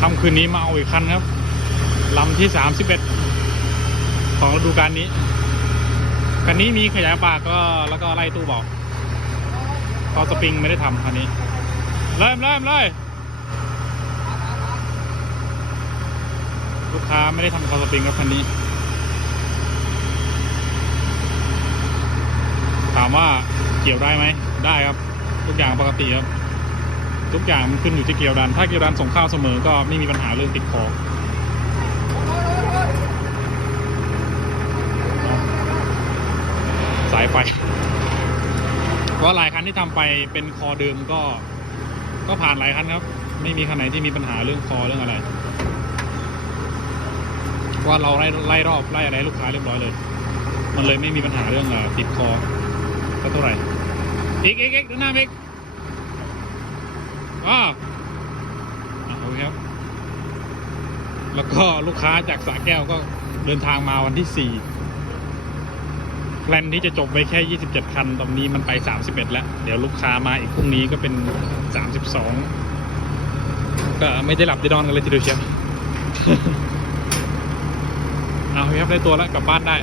ค่ำคืนนี้มาเอาอีกคันครับลำที่สามสิบเอ็ดของฤดูกาลนี้คันนี้มีขยายปากก็แล้วก็ไล่ตู้บอกคอสปริงไม่ได้ทำคันนี้ เริ่มเริ่มเลยลูกค้าไม่ได้ทำคอสปริงครับคันนี้ ถามว่าเกี่ยวได้ไหม ได้ครับ ทุกอย่างปกติครับ ทุกอย่างมันขึ้นอยู่ที่เกียวดัน ถ้าเกียวดันส่งข้าวเสมอก็ไม่มีปัญหาเรื่องติดคอสายไฟเพราะหลายคันที่ทำไปเป็นคอเดิมก็ ก็ผ่านหลายคันครับ ไม่มีคันไหนที่มีปัญหาเรื่องคอเรื่องอะไรว่าเราไล่ไล่รอบไล่อะไรลูกค้าเรียบร้อยเลย มันเลยไม่มีปัญหาเรื่องอติดคอก็เท่าไหร่อีกอีกอีกหน้าอีก อ้าวอะโอเครับ แล้วก็ลูกค้าจากสระแก้วก็เดินทางมาวันที่สี่แพลนที่จะจบไว้แค่ 27 คัน ตอนนี้มันไป 31 แล้ว เดี๋ยวลูกค้ามาอีกพรุ่งนี้ก็เป็น 32 ก็ไม่ได้หลับได้นอนกันเลยทีเดียวเชียวเอาครับได้ตัวแล้วกลับบ้านได้